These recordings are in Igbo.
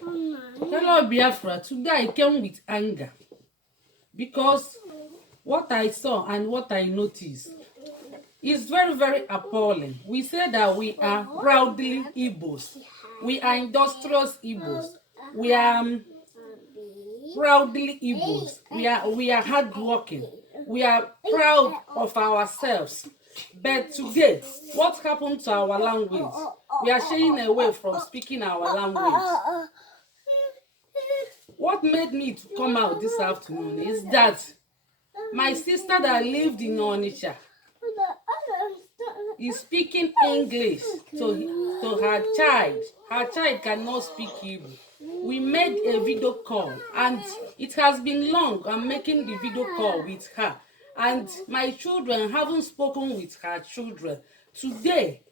Hello Biafra, today I came with anger because what I saw and what I noticed is very, very appalling. We say that we are proudly Igbos. We are industrious Igbos. We are proudly Igbos. We are hardworking. We are proud of ourselves. But today, what happened to our language? We are shying away from speaking our language. What made me to come out this afternoon is that my sister that lived in Onitsha is speaking English to her child. Her child cannot speak Hebrew. We made a video call and it has been long. I'm making the video call with her. And my children haven't spoken with her children. Today,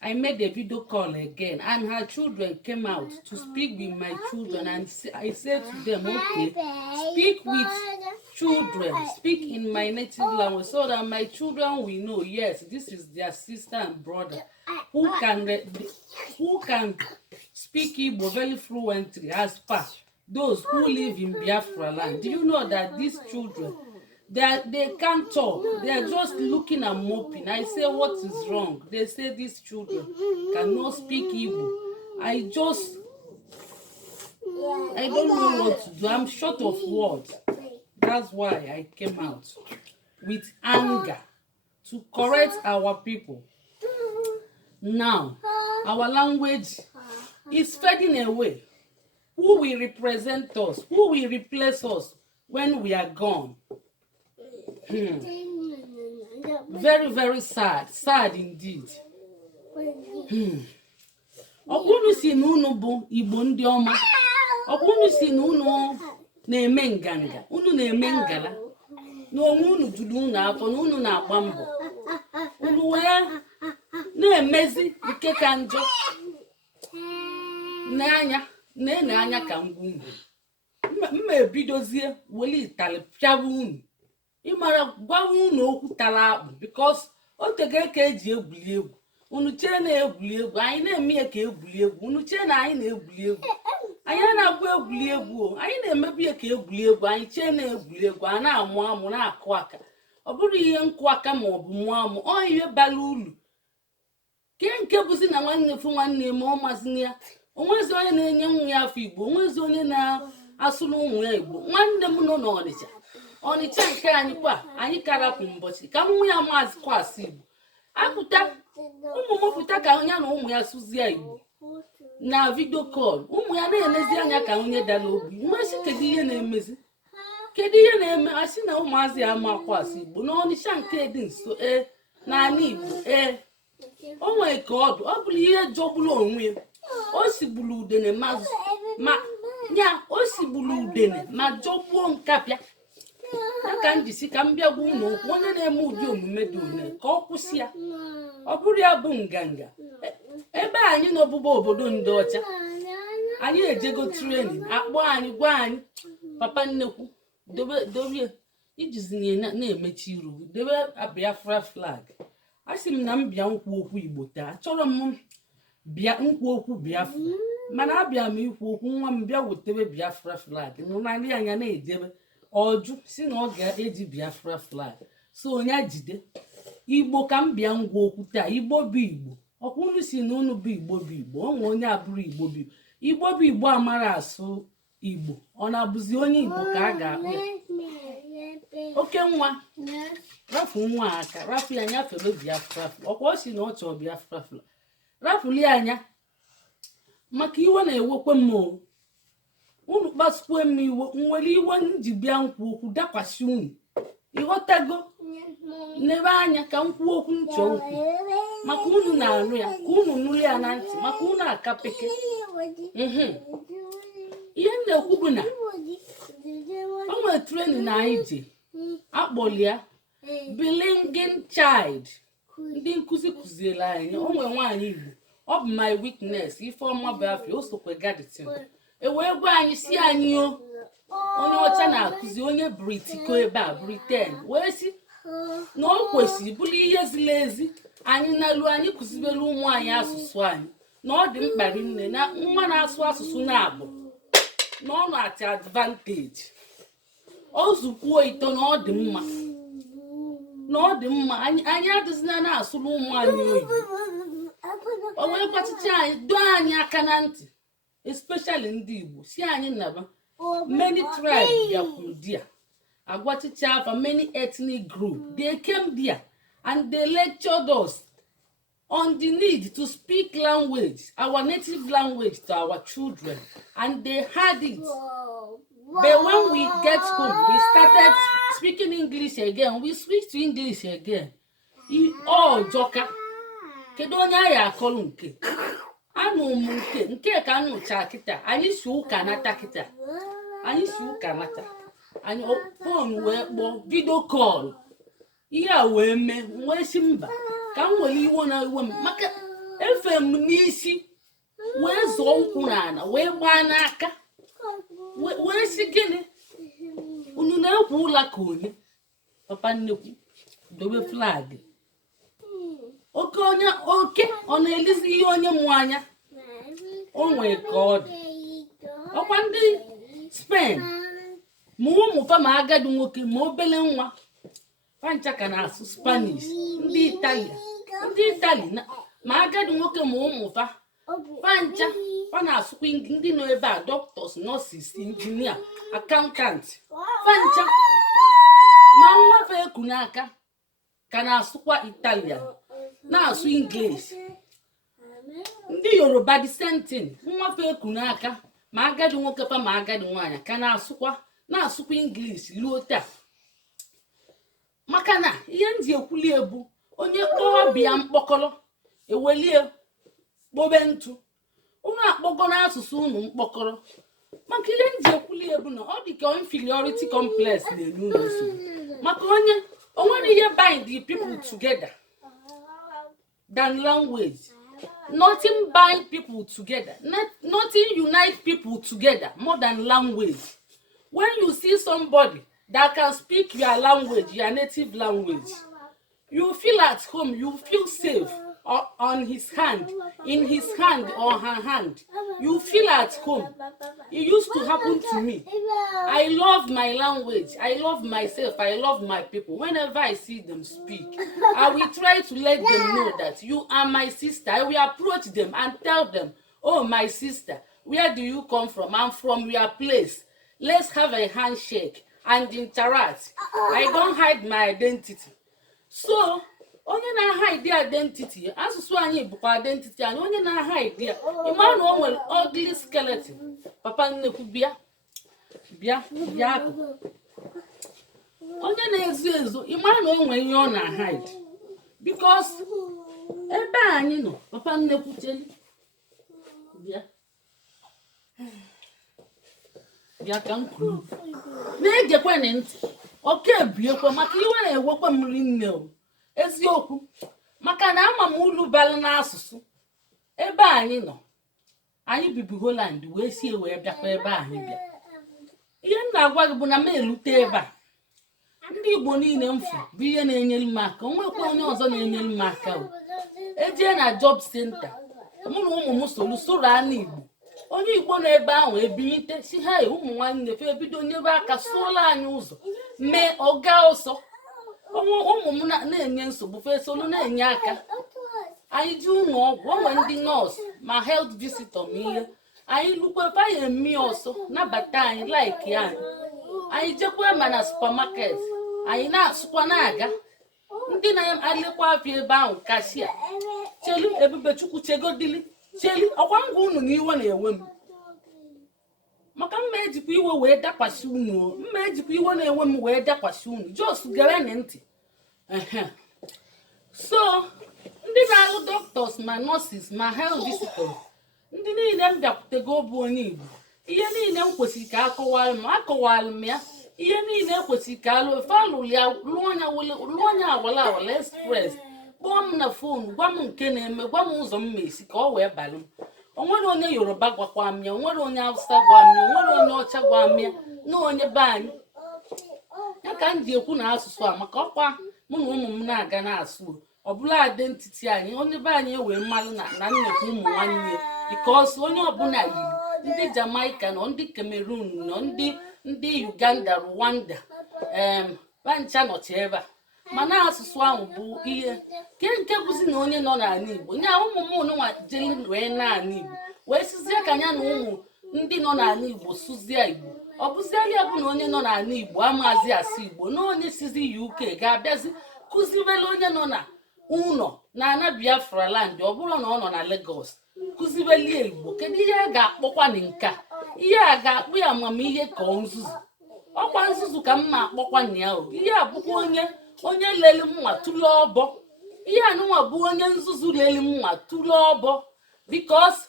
I made a video call again and her children came out to speak with my children, and I said to them, okay, speak with children, speak in my native language so that my children will know, yes, this is their sister and brother who can speak Igbo very fluently as per those who live in Biafra land. Do you know that these children, they can't talk. They are just looking and moping. I say, what is wrong? They say these children cannot speak Igbo. I don't know what to do. I'm short of words. That's why I came out with anger to correct our people. Now, our language is fading away. Who will represent us? Who will replace us when we are gone? Very, very sad. Sad indeed. Ọkwụnụ si na unu bụ Igbo ndị ọma. Ọkwụnụ si na unu na-eme nganga. Unu na-eme ngala. Na onwe unu juru unu afọ na unu na-agba mbọ. Unu wee na-emezi ike ka njọ. Na-anya ka ngwungwu. Mma ebidozie weli itali pịawa unu. Ịmara gwa unu okwu tara akpụ because o tege ka eji egwuli egwu. Unu chee na-egwuli egwu, anyị na-eme ya ka egwuli egwu. Unu chee na anyị na-egwuli egwu. Anyị na-agba egwuli egwu, anyị na-emebi ya ka egwuli egwu. Anyị chee na-egwuli egwu, a na-amụ amụ na-akụ aka. Ọ bụrụ ihe nkụ aka ma ọ bụ mụọ amụ, ọ ihe bara uru. Nke bụzi na nwanne fụ nwanne ma ọ mazị ya. Onwezi onye na-enye nwa ya afọ Igbo, onwezi onye na-asụrụ ụmụ ya Igbo. Nwanne m nọ n'Ọnịcha. Ọnịcha nke anyị kwa anyị karapụ mbọchị ka nwa ya maazị kwasị Igbo apụta ụmụ m pụta ka onye na ụmụ ya sụzie Igbo na video call. Ụmụ ya na-enezi anya ka onye dara obi. Mmasị kedu ihe na-emezi, kedu ihe na-eme? Asị na ụmụazị ya ama kwasị Igbo n'Ọnịcha nke dị nso n'ala Igbo. O nwere ka ọ bụrụ ihe jọgburu onwe ya. O sigburu udene o sigburu udene ma jọgbuo nkapịa. Aka njisi ka m bịa gwa unu okwu onye na-eme ụdị omume dị one ka ọ kwụsị ya. Ọ bụrụ ya bụ nganga. Ebe anyị n'ọbụba obodo ndị ọcha, anyị ejego training, akpọ anyị gwa anyị, papa nnekwu dobe ijizi na-emechi iru, debe Biafra flag. Asị m na m bịa nkwu okwu Igbo taa, chọrọ m bịa nkwu okwu Biafra, mana abịa m ikwu okwu nwa m bịa wetebe Biafra flag. N'ụlọ anya na-ejebe ọjụ si na ọ ga-eji Biafra flag. So onye jide Igbo ka m bịa ngwa okwu taa. Igbo bụ Igbo. Ọkwụnụ si na unu bụ Igbo bụ Igbo. Onwe onye abụrụ Igbo bụ Igbo. Igbo bụ Igbo amara asụ Igbo. Ọ na-abụzi onye Igbo ka a ga-akpụ ya. Oke nwa rafu nwa aka, rafu ya anya febe Biafra flag. Ọkwa ọ si na ọ chọọ Biafra flag. Rafuli anya maka iwe na-ewekwe m. Unu kpasukwe m iwe, nwere iwe nji bịa nkwu okwu dakwasị unu. Ịghọtago? Nebe anya ka nkwu okwu nchọ okwu maka unu na-anụ ya, ka unu nụrụ ya na ntị, maka unu aka peke. Ihe m na-ekwu bụ na o nwere training na anyị je akpọli ya Belonging Child. Ndị nkụzi kụziere anyị. O nwere nwaanyị Igbo, ọ bụ my weakness, Ifeọma Biafra, o sokwe gaditin. Wee gwa anyị si anyị onye ọcha na-akụzi, onye Britiko ebe a Britain wee si na o kwesịrị bụrụ ihe ziri ezi anyị nalu anyị kụzibere ụmụ anyị asụsụ anyị. na ọ dị mkpa nne na nwa na-asụ asụsụ na-abụ na ọ na-ati advantage ozukwuo ito na ọ dị mma anyị adịzina na-asụrụ ụmụ anyị oyibo o wee gbachicha anyị doo anyị aka na ntị especially ndị Igbo si anyị naba many tribes bịakwuru dia agwachicha afa many ethnic group they came there and they lectured us on the need to speak language, our native language, to our children, and they had it. But when we get home, we started speaking English again. We switched to English again. Oh, Joka, kedu onye aya akọlụ nke anụ m nke ka nnụcha kịta anyị si ụka nata kịta anyị anyị phone wee kpọọ video call ihe a wee mee wee si mba ka m were iwe na iwe m maka efe m n'isi wee zọọ ụkwụ n'ala wee gbaa n'aka wee si gịnị unu na-ekwu ụla ka onye papa nnekwu dobe flag oke ọ na-elizi ihe onye mụ anya o nwee ka ọ dị ọkwa ndị Spain ma ụmụfa ma agadi nwoke ma obele nwa fancha ka na-asụ Spanish ndị Itali ma agadi nwoke ma ụmụfa fancha fa na-asụkwa ndị nọ ebe a doctors, nurses, engineer, accountant fancha ma nwafe eku n'aka ka na-asụkwa Italian na-asụ English ndị Yoruba the same thing nwafe eku n'aka ma agadi nwoke fa ma agadi nwaanyị ka na-asụkwa English luo taa maka na ihe ndị ekwuli ebu onye kpọọ bịa mkpọkọrọ ewelie kpobe ntụ unu akpọgo n'asụsụ unu mkpọkọrọ maka ihe ndị ekwuli ebu na ọ dị ka inferiority complex na-enye unu nsogbu maka onwere ihe bind the people together than language. Nothing bind people together, nothing unite people together more than language. When you see somebody that can speak your language, your native language, you feel at home, you feel safe on his hand, in his hand or her hand. You feel at home. It used to happen to me. I love my language. I love myself. I love my people. Whenever I see them speak, I will try to let them know that you are my sister. I will approach them and tell them, oh, my sister, where do you come from? I'm from your place. Let's have a handshake and interact. I don't hide my identity. So, onye na-hide the identity, asụsụ anyị bụkwa identity anyị, onye na-hide ya, ịma na o nwere ugly skeleton. Papa nnekwu bịa akụ. Onye na-ezu ezu, ịma na o nwere ihe ọ na-hide. Because ebe anyị nọ, papa nnekwu cheli. Bịa ka m kwuru. Na-egekwe ntị, oke ebiekwa maka iwe na-ewekwa mmiri nne o. Eziokwu maka na ama m ulu bala n'asụsụ ebe anyị nọ anyị bibu Holland wee sie wee bịakwa ebe anyị bịa ihe m na-agwa gị bụ na m elute ebe a ndị Igbo niile mfu bụ ihe na-enyere m aka onwekwa onye ọzọ na-enyere m aka o ejee na job center mụ na ụmụ m soro anụ Igbo onye Igbo na ebe ahụ ebinyite si ha ụmụ nwanne fe ebido nyebe aka sụọla anyị ụzọ mee ọga ọsọ ụmụ m na-enye nsogbu fesolu na-enye aka anyị ji ụlọ ọgwụ onwe ndị nọọsụ ma health visitor ma ihe anyị lukwefa ya emi ọsọ nabata anyị like anyị jekwa ma na supermarket anyị na-asụkwa na-aga ndị na-alekwa afịa ebe ahụ kashia chelu Ebubechukwu chegodili cheli ọkwa ngwa unu na iwe na-ewe m maka mma ejikwa iwe wee dakwasị unu mma ejikwa iwe na-enwe m wee dakwasị unu jos gere ntị so ndị na-alụ doctors ma nurses ma health visitors ndị niile m bịakwutego bụ onye Igbo ihe niile m kwesịrị ka akọwara m ya ihe niile kwesịrị ka alụ efe alụrụ ya lụọ onye awala express kpọọ m na fon gwa m nke na-eme gwa m ụzọ m esi ka ọ wee balụ m onwere onye Yoruba gwakwa m ya onwere onye Hausa gwa m ya onwere onye ọcha gwa m ya na onye be anyị ya ka m ji ekwu na asụsụ a maka ọkwa mụ na ụmụ m na-aga na-asụ ọbụla identity anyị onye be anyị wee mmalụ na nnekwu ụmụ nwanne because onye ọbụla yiri ndị Jamaica nọ ndị Cameroon nọ ndị Uganda Rwanda bancha nọchi ebe a mana asụsụ ahụ bụ ihe nke bụzi na onye nọ n'ala Igbo nya ụmụ m nwa jeli wee n'ala Igbo wee sizie ka anya na ụmụ ndị nọ n'ala Igbo sụzie Igbo ọ bụziali ya bụ na onye nọ n'ala Igbo amazi asụ Igbo na onye sizi UK ga-abịazi kụzibele onye nọ na ụlọ na ana Biafra land ọ bụrụ na ọ nọ na Lagos kụzibelie Igbo kedu ihe a ga-akpọkwa na nke ihe a ga-akpụ ya amamihe ka nzuzu ọkwa nzuzu ka mma akpọkwa na ya o ihe abụkwa onye leli mma tụlụ ọbọ ihe anụnwa bụ onye nzuzu leli mma tụlụ ọbọ because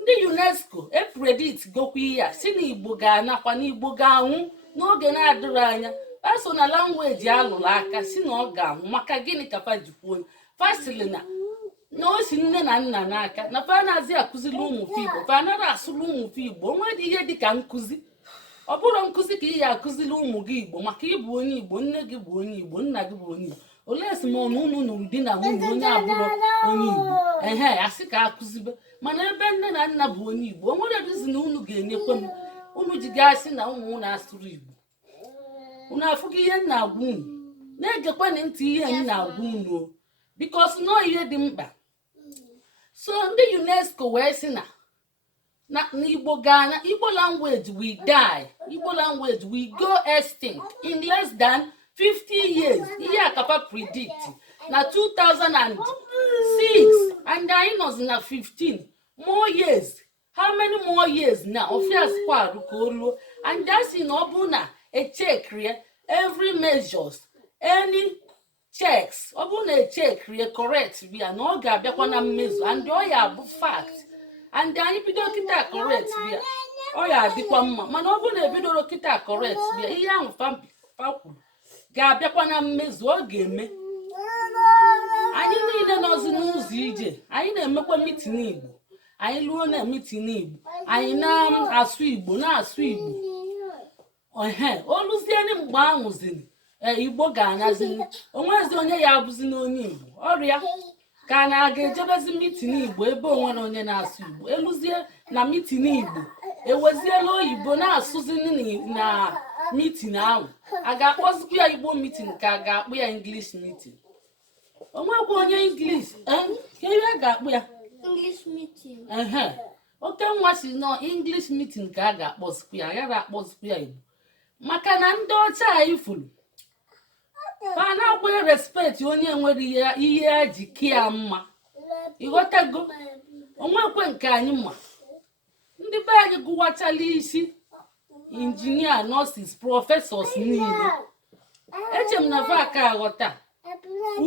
ndị UNESCO epredict gokwa ihe a si na Igbo ga-anakwa na Igbo ga-anwụ n'oge na-adịrị anya eso na langweji alụrụ aka si na ọ ga-anwụ maka gịnị ka fa jikwuo fasili na o si nne na nna n'aka na fa na-azị akụziri ụmụ Igbo fa anaghị asụrụ ụmụ Igbo onwe dị ihe dịka nkụzi ọ bụrụ nkụzi ka ị ya akụziri ụmụ gị Igbo maka ịbụ onye Igbo nne gị bụ onye Igbo nna gị bụ onye Igbo olee esimọnụ unu nụrụ di na nwunye onye abụrụ onye Igbo asị ka akụzibe mana ebe nne na nna bụ onye Igbo o nwere dizi na unu ga-enyekwe m unu ji gasị na ụmụ unu asụrụ Igbo unu afụghị ihe m na-agwa unu na-egekwana ntị ihe m na-agwa unu bikos nọọ ihe dị mkpa so ndị UNESCO wee sị na Igbo Ghana Igbo language will die Igbo language will go extinct in less than 50 years ihe akapa predict na 2006 and anyị nọzi na 15 more years how many more years na ofias kwarụ ka oluo and that's in ọ bụ na check every measures any checks ọ bụ na check correct bịa na ọ ga-abịakwa na mmezu and ọ ya bụ fact and anyị bido kịta correct bịa ọ ya adịkwa mma mana ọ bụ na ebidoro kịta correct bịa ihe ahụ fa kwuru ga-abịakwa na mmezu ọ ga-eme anyị niile nọzi n'ụzọ ije anyị na-emekwa mitin Igbo anyị luo na mitin Igbo anyị na-asụ Igbo na-asụ Igbo oluzieni mgbe ahụ ziri Igbo ga-anazini onwezi onye ya abụzi n'onye Igbo ọrịa ka na aga ejebezi mitin Igbo ebe onwere onye na-asụ Igbo eluzie na mitin Igbo eweziela oyibo na-asụzini na mitin ahụ a ga-akpọzikwa ya Igbo mitin ka a ga-akpụ ya English mitin onwekwa onye English ka ihe a ga-akpụ ya English meeting oke nwa si nọ English mitin ka a ga-akpọzikwa ya ga-akpọzikwa ya Igbo maka na ndị ọcha anyị furu fa na-akwa respect onye nwere ihe eji kia mma ịghọtago onwekwe nke anyị mma ndị be anyị gụwachala isi injinia nurses prọfesọs niile eche m na fa ka aghọta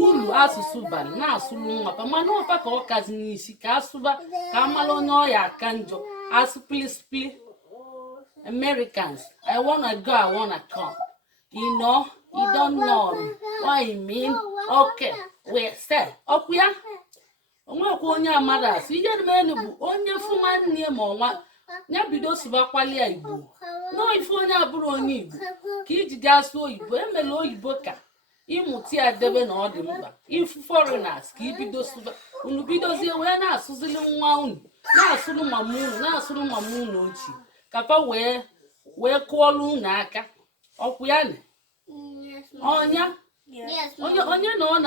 uru asụsụ bara na-asụrụ nwapa mana ọfa ka ọ kazi n'isi ka asụba ka amala onye ọya aka njọ asụ please Americans I wanna go I wanna come you know you don't know what I mean okay we say ọkụ ya onwekwa onye amara asụ ihe menu bụ onye fuma nne ma ọnwa ya bido sụbakwali ya Igbo n'ife onye abụrụ onye Igbo ka iji gaa sụọ oyibo emela oyibo ka ịmụta ya debe na ọ dị mkpa ifu foreigners ka ibido sụba unu bidozie wee na-asụzili nwa unu na-asụrụ mama unu na-asụrụ mama unu ochie kapa wee kụọlụ unu aka ọkwụ ya onye na ọ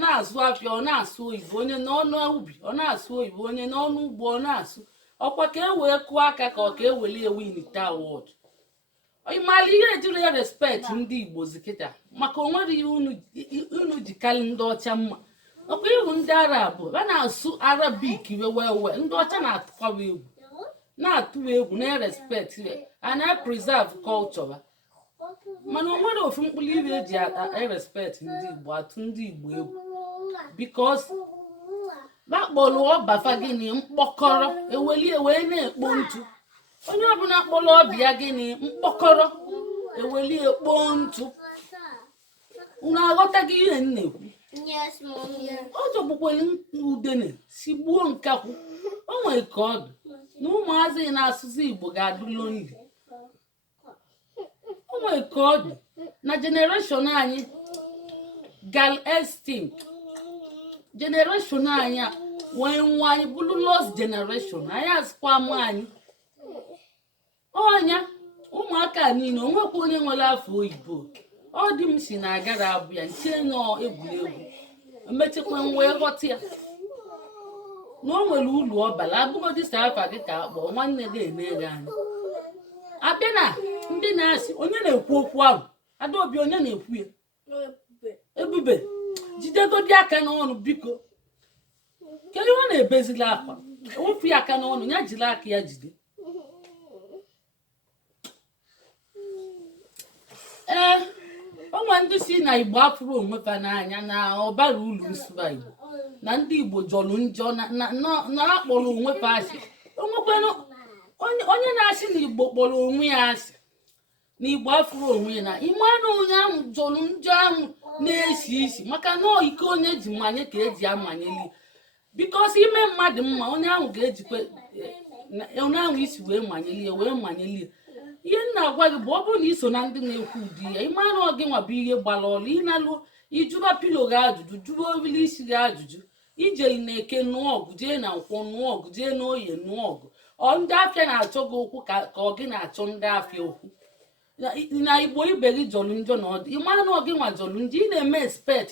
na-azụ afịa ọ na-asụ oyibo onye n'ọnụ ubi ọ na-asụ oyibo onye n'ọnụ ugbo ọ na-asụ ọkwa ka e wee kụọ aka ka ọ ka eweli ewinite awọd ịmala ihe ejiri ya respect ndị Igbo zikịta maka onwere ihe unu jikarị ndị ọcha mma ọkwa ihu ndị Arab a na-asụ Arabic wewe ndị ọcha na-atụkwa egwu na-respect a na-preserve culture mana onwere ofu mkpụrụ ibe eji respect ndị Igbo atụ ndị Igbo egwu because bakpọlụ ọbafa gịnị mkpọkọrọ eweli wee na-ekpo ntụ onye ọbụla kpọrọ ọbịa gịnị mkpọkọrọ eweli ekpo ntụ unu aghọtaghị ihe m na-ekwu ọ jọgbukwere udene si gbuo nkakwụ o nwere ka ọ dị na ụmụazị na-asụzi Igbo ga-adụla nri o nwere ka ọ dị na generation anyị gal esteem generation anya wee nwa anyị bụrụ lost generation anyị azụkwa amụ anyị ọnya ụmụaka niile onwekwa onye nwere afọ oyibo ọ dị m si na agara abụ ya nche nọ egwuregwu emechekwa wee ghọta ya na o nwere ụlọ ọbala abụgodị sa afa gị ka akpọ nwanne gị eme gị anya abịa na ndị na-asị onye na-ekwu okwu ahụ Adaobi onye na-ekwu ya Ebube jidegodi aka n'ọnụ biko kedu ọ na-ebezili akwa wepụ ya aka n'ọnụ ya jiri aka ya jide ọnwa ndị si na Igbo afụrụ onwe fa n'anya na ọbara ulu nsụba Igbo na ndị Igbo jọrọ njọ na akpọrọ onwe fa asị onwekwanụ onye na-asị na Igbo kpọrọ onwe ya asị na Igbo afụrụ onwe ya na ịmanụ onye ahụ jọrọ njọ ahụ na-esi isi maka na ike onye ji mmanye ka eji amanyeli bikos ime mmadụ mma onye ahụ ga-ejikwa onye ahụ isi wee manyeli ihe nna agwa gị bụ ọ bụrụ na iso na ndị na-ekwu ụdị ya ịmanụ gị nwa bụ ihe gbara ọrụ ịnalụ ijuba pilo gị ajụjụ jụrụ obili isi gị ajụjụ ijeli na eke nụọ ọgụ jee na nkwọ nụọ ọgụ jee na oye nụọ ọgụ ọ ndị afịa na-achọ gị okwu ka ọ gị na-achọ ndị afịa okwu na Igbo ibe gị jọrọ njọ na ọdị ịmanụ gị nwa jọrọ njọ ị na-eme expect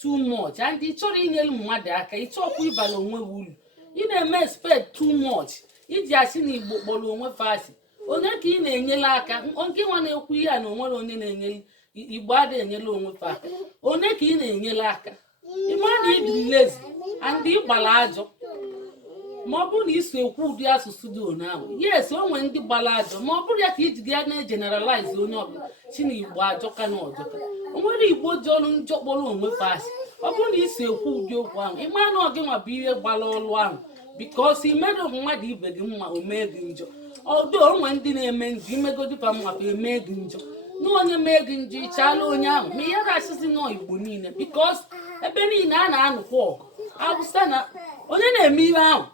too much and ị chọrọ inyere mmadụ aka ịchọkwa ịbara onwe gị uru ị na-eme expect too much iji asị na Igbo kpọrọ onwe fasị onye ka ị na-enyere aka nke nwa na-ekwu ihe a na onwere onye na-enyere Igbo adịghị enyere onwe fa aka onye ka ị na-enyere aka ịma na ịdịrị lezi and ịgbara ajọ ma ọ bụrụ na iso ekwu ụdị asụsụ dị one ahụ yes o nwere ndị gbara ajọ ma ọ bụrụ ya ka iji ya na-ejeneralize onye ọbụla si na Igbo ajọka na ọjọka o nwere Igbo jọrọ njọ kpọrọ onwe fasị ọ bụrụ na iso ekwu ụdị okwu ahụ ịma na ọ gị nwa bụ ihe gbara ọlụ ahụ bikos imerụ mmadụ ibe gị mma o mee gị njọ ọdụ onwe ndị na-eme njọ imegodipa mma ka eme gị njọ na onye mee gị njọ ịchala onye ahụ ma ihe ga-asịzi nọ Igbo niile bikos ebe niile a na-anụkwa ọgụ Awụsa na onye na-eme ihe ahụ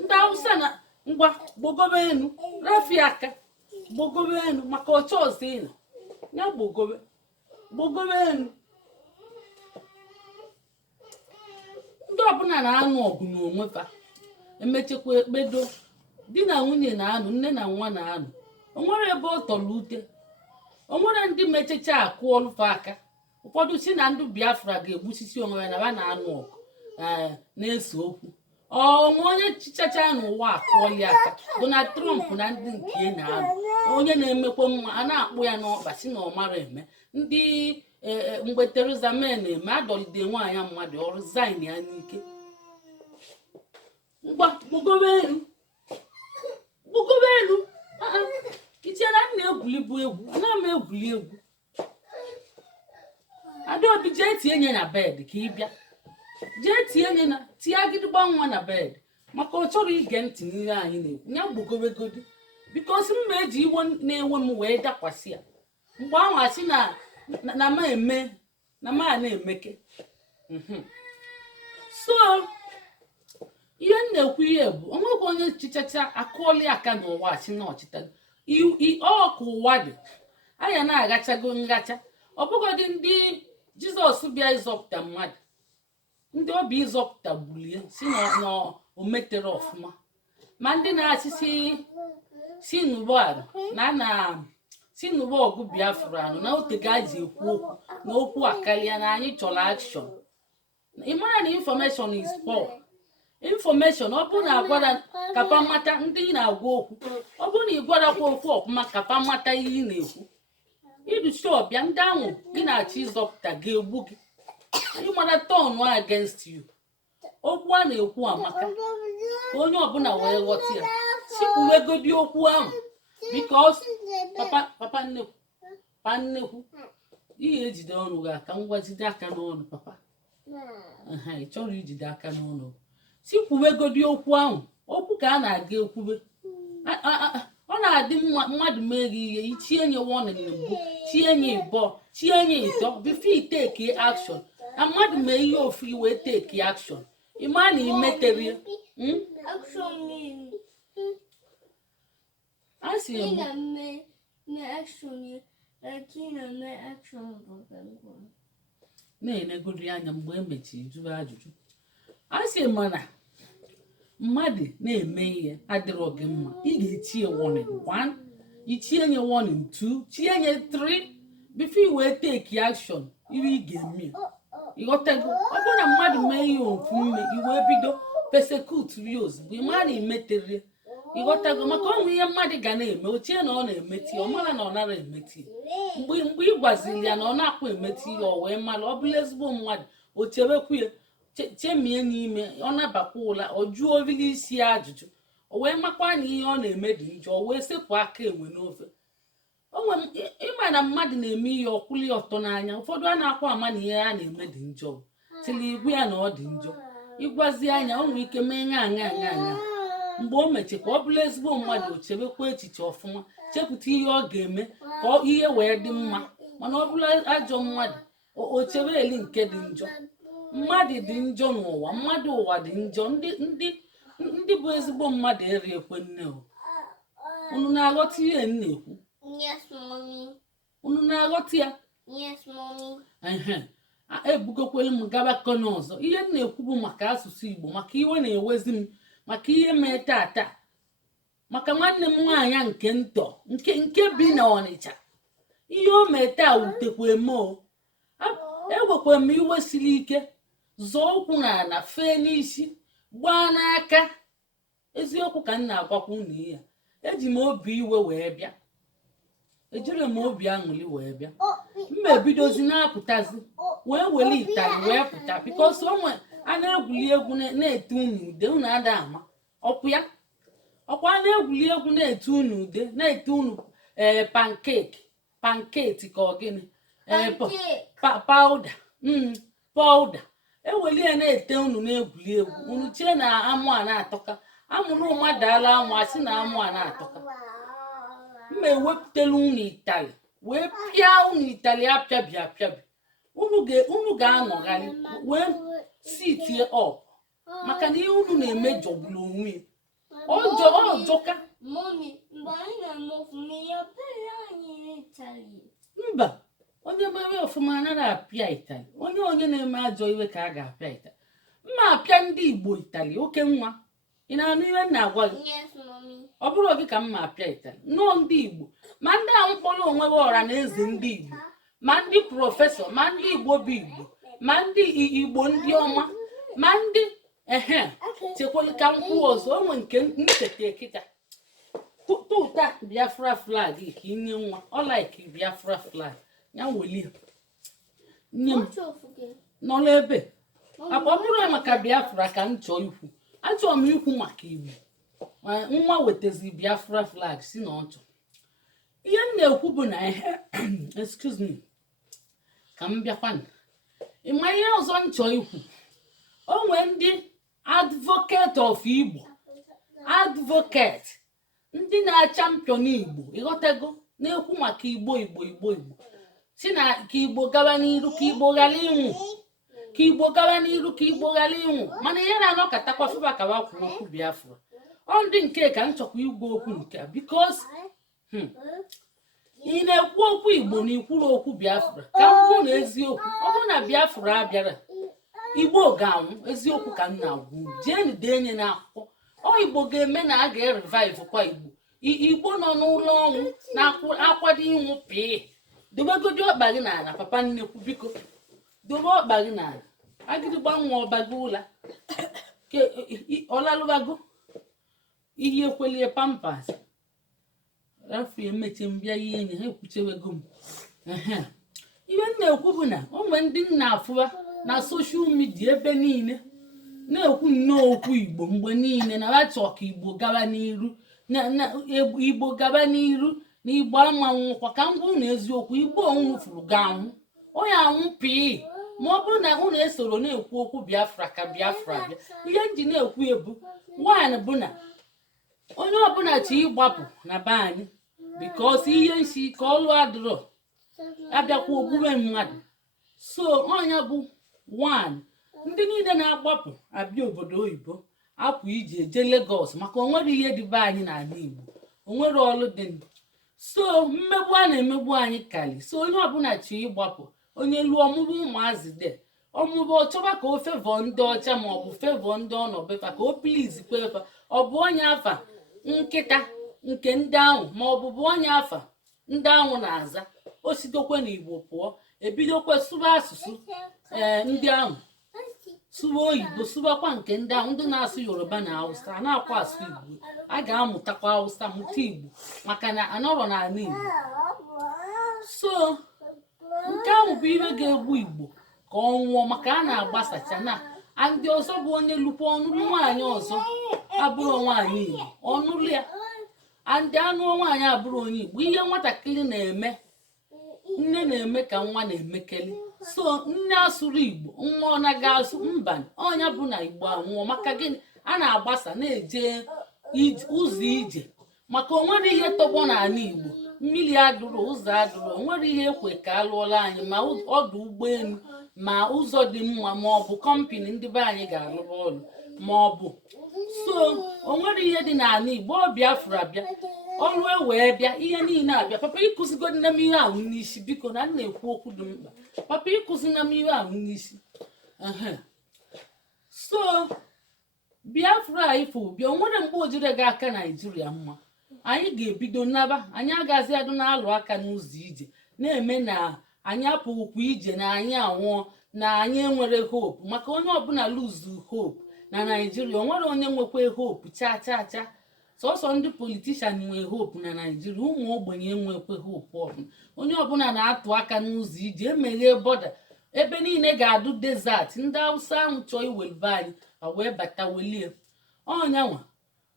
ndị Awụsa na ngwa gbogobe enu rafi aka gbogobe enu maka ọcha ọzọ ịnọ ya gbogobe enu ndị ọbụla na-anụ ọgụ n'onwe fa emechekwa ekpedo di na nwunye na-anụ nne na nwa na-anụ onwere ebe ọ tọrọ ute onwere ndị mechecha akụ ọlụfa aka ụfọdụ si na ndị Biafra ga-egbusisi onwe ya na ha na-anụ ọgụ na-ese okwu onwe onye chichacha n'ụwa akụọli aka Donald Trump na ndị nke na-anụ onye na-emekwa mma a na-akpụ ya n'ọkpa si na ọ mara eme ndị mgbe Theresa May na-eme adọlide nwaanyị mmadụ ọrụ zain ya n'ike ngwa gbogobe elu iche na nna egwulibu egwu ana m egwuli egwu Adaobi jee tinye na bed ka ị bịa jee tie agịdịgba nwa na bed maka ọ chọrọ ige ntị n'ihe anyị na-ekwu ya gbogobegodi bikos mma eji iwe na-enwe m wee dakwasị ya mgbe ahụ asị na ma eme na ma na-emeke so ihe m na-ekwu ihe bụ onwebụ onye chichacha akụọli aka n'ụwa asị na ọchịta ọkụ ụwa dị anya na-agachago ngacha ọ bụgodị ndị Jizọs bịa ịzọpụta mmadụ ndị obi ịzọpụta gbulie si na o metere ọfụma ma ndị na-asịsị si n'ụgbọala si n'ụgbọ ọgụ Biafra anụ na otega ji ekwu okwu na okwu akarịa na anyị chọrọ akshọn ịmara na information is power information ọ bụrụ na agwara kapa mata ndị na-agwa okwu ọ bụrụ na ị gwarakwa okwu ọfụma kapa mata ihe ị na-ekwu iduchi ọbịa ndị ahụ gị na-achọ ịzọpụta ga-egbu gị ịmara tọn against you okwu a na-ekwu amaka ka onye ọbụla wee ghọta ya sikwuwegodi okwu ahụ bikos papa nnekwu ihe ejide ọnụ gị aka ngwazide aka n'ọnụ papa ị chọrọ ijide aka n'ọnụ sikwuwegodi okwu ahụ okwu ka a na-aga ekwube ọ na-adị mmadụ mee gị ihe ichie nye warning na mbụ chie nye ịbọ chie nye ịtọ before you take action na mmadụ mee ihe ofu iwe take action ịma na imetere asị na-enegodi anya mgbe emechiri jụrụ ajụjụ a sị mana mmadụ na-eme ihe adịrọ gị mma ị ga-etinye warning 1 itinye warning 2 tinye 3 before you wee take action ihe ị ga-eme ịghọtago ọ bụrụ na mmadụ mee ihe ofu mme iwee bido persecute ya ozugbo ị mara imetere ịghọtago maka ọnwụ ihe mmadụ ga na-eme ochie na ọ na-emeti ọ mara na ọ nara emeti mgbe ị gwaziri ya na ọ na-akwa emeti ihe ọ wee mara ọ bụla ezigbo mmadụ o chebekwu ya chemie n'ime ọ nabakwa ụla ọ jụọ obili isi ya ajụjụ o wee makwa na ihe ọ na-eme dị njọ o wee sepụ aka enwe n'ofe ịma na mmadụ na-eme ihe ọkwụli ọtọ n'anya ụfọdụ a na-akwa ama na ihe a na-eme dị njọ tili igwe ya na ọ dị njọ ịgwazi anya o nwere ike mee ṅa mgbe o mechekwa ọ bụla ezigbo mmadụ o chebekwa echiche ọfụma chepụta ihe ọ ga-eme ka ihe wee dị mma mana ọ bụla ajọ mmadụ o chebe eli nke dị njọ mmadụ dị njọ n'ụwa mmadụ ụwa dị njọ ndị bụ ezigbo mmadụ eri ekwe nne unu na-aghọta ihe m na-ekwu unu na-aghọta ya ebugokwelu m gabakọ n'ọzọ ihe m na-ekwu bụ maka asụsụ Igbo maka iwe na-ewezi m maka ihe mee tata maka nwanne m nwaanyị nke ntọ nke bi na Ọnịcha ihe o mee taa wutekwa eme egwekwa m iwe siri ike zọọ ụkwụ n'ala fee n'isi gbaa n'aka eziokwu ka m na-agwakwa unu ihe eji m obi iwe wee bịa ejiri m obi aṅụli wee bịa mma ebidozi na-apụtazi wee were itali wee pụta bikos onwe a na-egwuli egwu na-ete unu ude unu ada ama ọkwa na-egwuli egwu na-ete unu ude na-ete unu panketi ka ọ gịnị pawuda eweli ya na-ete unu na-egwuli egwu unu chie na amụ a na-atọka amụrụ mmadụ ala amụ asị na amụ a na-atọka mma ewepụtala unu itali wee pịa unu itali apịabi unu ga-anọgharị wee sitie ọp maka na ihe unu na-eme jọgburu onwe ọjọka mba onye mere ọfụma anaghị apịa itali onye na-eme ajọ iwe ka a ga-apịa itali mma apịa ndị Igbo itali oke nwa ị na-anụ ihe na-agwa gị ọ bụrụ gị ka mma apịa itali nnọọ ndị Igbo ma ndị ahụ mkpọrọ onwe gị ọra na eze ndị Igbo ma ndị prọfesọ ma ndị Igbo bụ Igbo ma ndị Igbo ndị ọma ma ndị chekwala ka mkpụ ọzọ onwe nke ncheta kịta tụta Biafra flag ka inye nwa ọlaiki Biafra flag ya welie nye m nọ n'ebe ọ bụrụ maka Biafra ka m chọọ ikwu achọrọ m ikwu maka Igbo nwa wetazi Biafra flag si na ọ chọrọ ihe m na-ekwu bụ na excuse me ka m bịakwana ịma ihe ọzọ m chọọ ikwu o nwee ndị advocate of Igbo advocate ndị na-champion Igbo ịghọtago na-ekwu maka Igbo si na ka Igbo gaba n'iru ka Igbo ghara ịnwụ ka Igbo gaba n'iru ka Igbo ghara ịnwụ mana ihe na-anọkọtakwa fụba ka wa kwuo okwu Biafra ọ ndị nke ka m chọkwa igwe okwu nke a because ị na-ekwu okwu Igbo na ikwuru okwu Biafra ka m kwuo na eziokwu ọ bụrụ na Biafra abịara Igbo ga-anwụ eziokwu ka m na-agwụ jeenu denye n'akwụkwọ Igbo ga-eme na a ga-revive kwa Igbo nọ n'ụlọ ọnwụ na-akwado ịnwụ pịị dobegodi ọkpa gị n'ala papa nnekwu biko dobe ọkpa gị n'ala agịdịgba nwa ọbago ụla ọlalụbago ihe ekwelie pampas rafu emeche mbịa ihe enyi ha ekwuchewego m ihe m na-ekwu bụ na o nwere ndị nna afụwa na soshal midia ebe niile na-ekwu nnọọ okwu Igbo mgbe niile na ha chọọ ka Igbo gaba n'iru Igbo gaba n'iru na Igbo ama nwụkwa ka m bụrụ na eziokwu Igbo nwụfuru ga-anwụ onye anwụ pii ma ọ bụrụ na unu esoro na-ekwu okwu Biafra ka Biafra bịa ihe nji na-ekwu ebu nwaanyị bụ na onye ọbụla chi ịgbapụ na be anyị because ihe nsi ike ọlụ adịrọ abịakwa ogbube mmadụ so onye bụ nwaanyị ndị niile na-agbapụ abịa obodo oyibo apụ iji eje Lagos maka onwere ihe dị be anyị n'ala Igbo onwere ọlụ dị ndụ so mmegbu a na-emegbu anyị kali so onye ọbụla chi ịgbapụ onye lụọ ọmụmụ ụmụazị de ọmụbụ ọchọba ka o fevọ ndị ọcha ma ọ bụ fevọ ndị ọnọbefa ka o plizi kwefa ọ bụ onye afa nkịta nke ndị ahụ ma ọ bụ onye afa ndị ahụ na-aza o sidokwe n'Igbo pụọ ebidokwe sụba asụsụ ndị ahụ sụba oyibo sụbakwa nke ndị ahụ ndị na-asụ Yoruba na Hausa na-akwa asụ Igbo a ga-amụtakwa Hausa mụta Igbo maka na anọrọ n'ala Igbo so nke ahụ bụ ihe ga-egbu Igbo ka ọ nwụọ maka a na-agbasacha na ndị ọzọ bụ onye lụkwa ọnụlụ nwaanyị ọzọ abụrụ nwaanyị Igbo ọnụlụ ya ndị anụ nwaanyị abụrụ onye Igbo ihe nwatakịrị na-eme nne na-eme ka nwa na-emekeli so nne asụrụ Igbo nwa ọ naghị asụ mba ọnya bụ na Igbo anwụọ maka gịnị a na-agbasa na-eje ụzọ ije maka onwere ihe tọgbọ n'ala Igbo mmiri adụrụ ụzọ adụrụ onwere ihe ekwe ka alụọla anyị ma ọdụ ụgbọelu ma ụzọ dị mma ma ọ bụ kọmpini ndị be anyị ga-alụrụ ọrụ ma ọ bụ so onwere ihe dị n'ala Igbo ọ Biafra bịa ọrụ wee bịa ihe niile abịa papa ịkụzigo nne m ihe ahụ n'isi biko na m na-ekwu okwu dị mkpa papa ịkụzi nne m ihe ahụ n'isi so Biafra ifo bịa onwere mgbe ojire gị aka Naijiria mma anyị ga-ebido naba anyị agazi adụ na-alụ aka n'ụzọ ije na-eme na anyị apụghịkwa ije na anyị anwụọ na anyị enwere hope maka onye ọbụla luzu hope na Naijiria onwere onye nwekwa hope cha sọsọ ndị politishan nwee hope na Naijiria ụmụ ogbenye enwekwe hope ọbụla onye ọbụla na-atụ aka n'ụzọ ije emeghe bọda ebe niile ga-adụ desert ndị Hausa ahụ chọọ iwelbe anyị wee bata welie ọnyanwa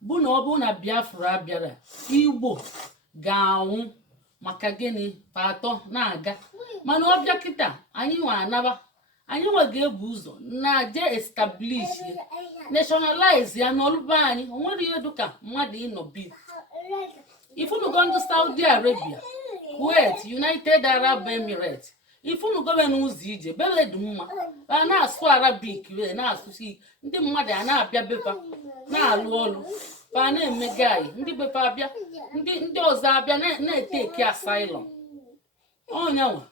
bụ na ọ bụrụ na Biafra bịara Igbo ga-anwụ maka gịnị patọ na-aga mana ọ bịa kịta anyị nwa anaba anyị nwa ga-ebu ụzọ na je establish nationalize ya n'ọlụba anyị onwere ihe dịka mmadụ ịnọbi ifunugo ndị Saudi Arabia Kuwait United Arab Emirates ifunu gọvanọ ụzọ ije beledụ mma a na-asụ Arabic wee na-asụsi ndị mmadụ a na-abịa bepa na-alụ ọrụ pa na-emega anyị ndị bepa abịa ndị ọzọ abịa na-eteki asylum ọnyanwa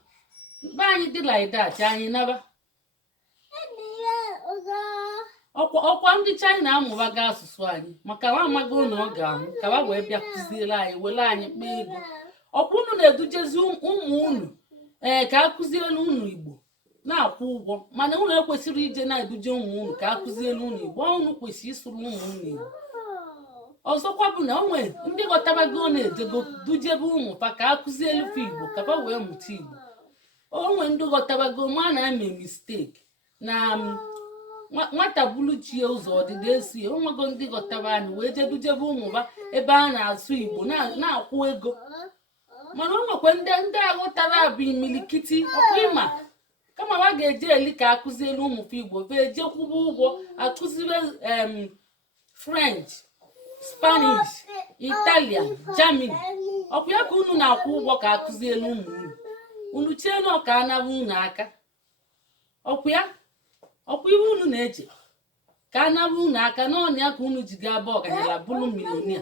be anyị dị like that anyị naba ọkwa ndị China amụbaga asụsụ anyị maka na amago na ọ ga-anwụ ka ha wee bịa kụziere anyị were anyị kpaa ego ọkwa unu na-edujezi ụmụ unu ka akụzielu unu Igbo na-akwụ ụgwọ mana unu ekwesịrị ije na-eduje ụmụ unu ka akụzielu unu Igbo unu kwesịrị ịsụrụ ụmụ unu Igbo ọzọkwa bụ na onwe ndị ghọtabago na-ejego dujebe ụmụ pa ka akụzielu fa Igbo ka fa wee mụta Igbo onwe ndị ghọtabago ma na-eme mistake na nwata bulu chie ụzọ ọdịda esi onwego ndị ghọtaba anyị wee jedujebe ụmụ ba ebe a na-asụ Igbo na-akwụ ego mana o nwekwe ndị aghọtara abụ imilikiti ọkwa ịma kama ha ga-eje eli ka akụzielu ụmụfe Igbo bee jekwụba ụgwọ akụzibe French Spanish Italian Germany ọkwa ya ka unu na-akwụ ụgwọ ka akụzielu ụmụ unu chielu ọka anaba unu aka ọkwa ihe unu na-eche ka anaba unu aka n'ọnya ya ka unu ji ga aba ọganyala bụrụ milonia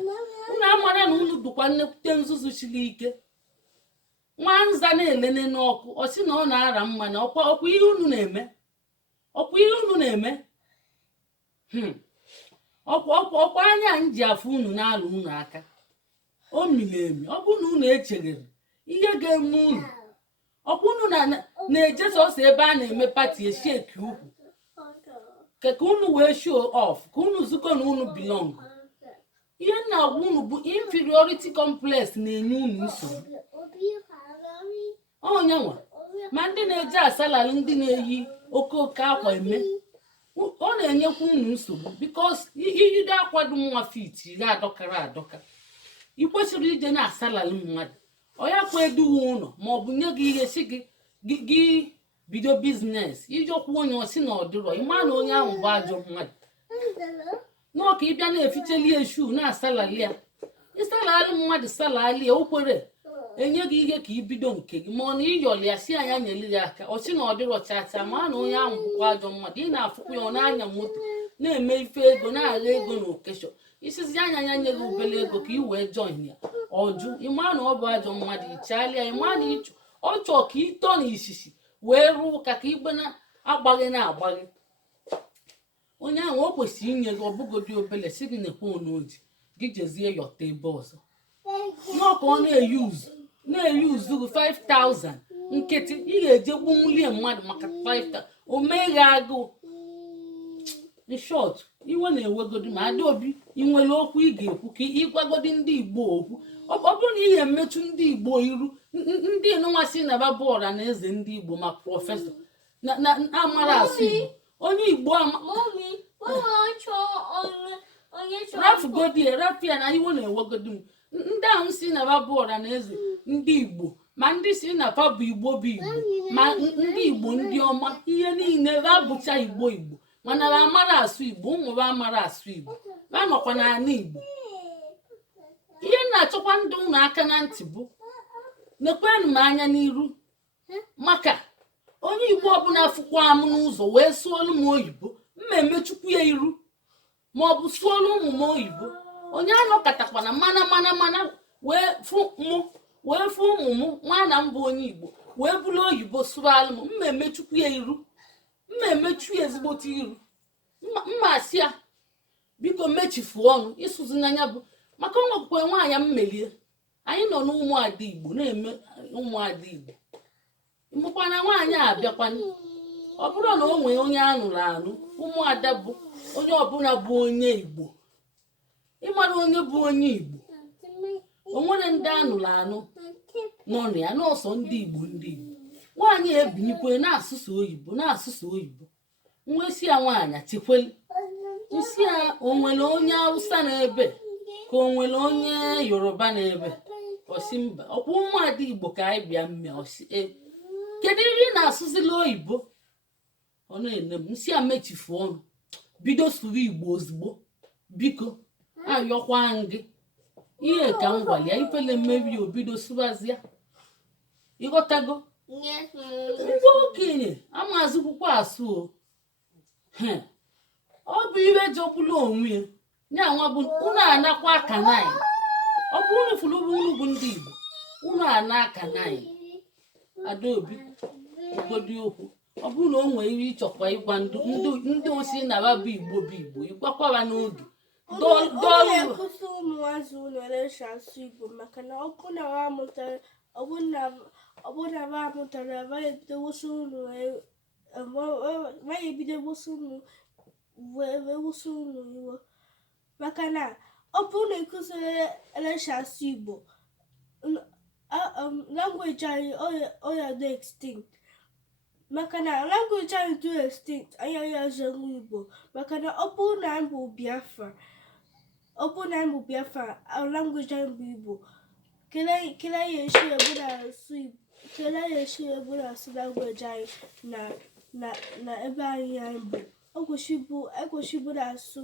unu amara na unu dụkwa nnekwute nzuzu chiri ike nwanza na-elene n'ọkụ ọ sị na ọ na-ara mma na ọkwa ihe unu na-eme ọkwa anya anyị ji afụ unu na-alụ unu aka o miri emi ọ bụ na unu echeghere ihe ga-eme unu ọkwa unu na-eje sọsọ ebe a na-eme pati esheki ukwu ka unu wee show off ka unu zukọ na unu belong ihe na-agwa unu bụ inferiority complex na-enye unu nsogbu onyenwa ma ndị na-eje asalari ndị na-eyi oke akwa eme ọ na-enyekwa unu nsogbu because iyide akwado nwa fit iri adọkara adọka ị kwesịrị ije na-asalari mmadụ ọya kwa eduwe ụlọ maọbụ nye gị ihe si gị bido biznes iji ọkwụ onye osi na ọdịrọ ịma na onye ahụ bụ ajọ mmadụ n'ọka ịbịa na-eficheli eshu na-asalali ya ịsalali mmadụ salali ya okwere enye gị ihe ka ibido nke gị ma ọ na ịyọli ya si anya nyeli ya aka osi na ọdịrọ chacha ma na onye ahụ bụkwa ajọ mmadụ ị na-afụkwa ya ọ na-anya moto na-eme ife ego na-agha ego na okeshọ isizi anya ya nye gị obere ego ka ị wee join ya ọjụ ịma na ọ bụ ajọ mmadụ ịchalịa ịma na ịchọ ọ chọọ ka ịtọ na isisi wee ruo ụka ka igbe na-agbaghị na-agbaghị onye ahụ o kwesịrị inye gị ọbụgodi obele si gị nekwe onoji gị jezie yọta ebe ọzọ n'ọka ọ na-eyuzu gị 5,000 nkịtị ị ga-eje gbunwulie mmadụ maka 5,000 o meghe agụụ. In short, iwe na-ewegodi ma Adaobi ị nwere okwu ị ga-ekwu ka ịgwagodi ndị Igbo okwu ọ bụrụ na ị ga-emetụ ndị Igbo iru ndị nụnwasị naba bụ ọra na eze ndị Igbo ma prọfesọ na-amara asụ Igbo onye Igbo rapia na iwe na-ewegodi m ndị ahụ si naba bụ ọra na eze ndị Igbo ma ndị si na fa bụ Igbo bụ Igbo ma ndị Igbo ndị ọma ihe niile ha bụcha Igbo mana ha amara asụ Igbo ụmụ ha amara asụ Igbo ha nọkwa n'ala Igbo. Ihe na-achọkwa ndị ụnụ aka na ntị bụ nekwenụ m anya n'iru maka onye Igbo ọbụla fụkwa m n'ụzọ wee sụọlụ m oyibo mma emechukwu ya iru ma ọ bụ sụọlụ ụmụ m oyibo onye anọkatakwana mana wee fụ ụmụ m nwana m bụ onye Igbo wee bụrụ oyibo sụalụ m mma emechukwu ya iru mma emechu ya ezigbote iru mma asị ya biko mechifu ọnụ ịsụzi n'anya bụ maka ọnwekwe nwaanyị mmelie anyị nọ n'ụmụada Igbo na-eme ụmụada Igbo mụkwana nwaanyị abịakwana ọ bụrụ na o nwee onye anụrụ anụ ụmụada bụ onye ọbụla bụ onye Igbo ịmara onye bụ onye Igbo o nwere ndị anụrụ anụ nọ na ya n'ọsọ ndị Igbo nwaanyị ebinikwe na-asụsụ oyibo nwesi ya nwaanyị tikweli isi ya o nwere onye Hausa na-ebe ka o nwere onye Yoruba na-ebe osi mba ọkwa ụmụada Igbo ka anyị bịa mme osi kedu ihe ị na-asụzila oyibo ọ na-ene m nsị ya mechifu ọnụ bido sụrụ Igbo ozugbo biko ayọkwa gị ihe ka m gwara ya ifele mmebi obido sụbazia ịghọtago ndị okenye amazụkwukwa asụ ọ bụ iwe jogbula onwe ya nwa bụ unu anakwa aka nanyị ọ bụ unu fụrụ unu bụ ndị Igbo unu ana aka nanyị Adaobi ugodi okwu ọ bụrụ na o nwere ihe ịchọkwa ịgwa ndị osi na ba bụ Igbo ịgwakwara n'oge ụmụazị ụlọ na-eche asụ Igbo maka na ọkụ na ha mụtara ọbụna ha mụtara ebido wụsị unu iwe maka na ọ bụrụ na ịkụziri elecha asụ Igbo language anyị oya dị extinct maka na language anyị dị extinct anyị ya zenwu Igbo maka na ọ bụrụ na anyị bụ Biafra language anyị bụ Igbo kele ya eshi ebụla asụ language anyị na ebe anyị bụ o kwesịbụ na asụ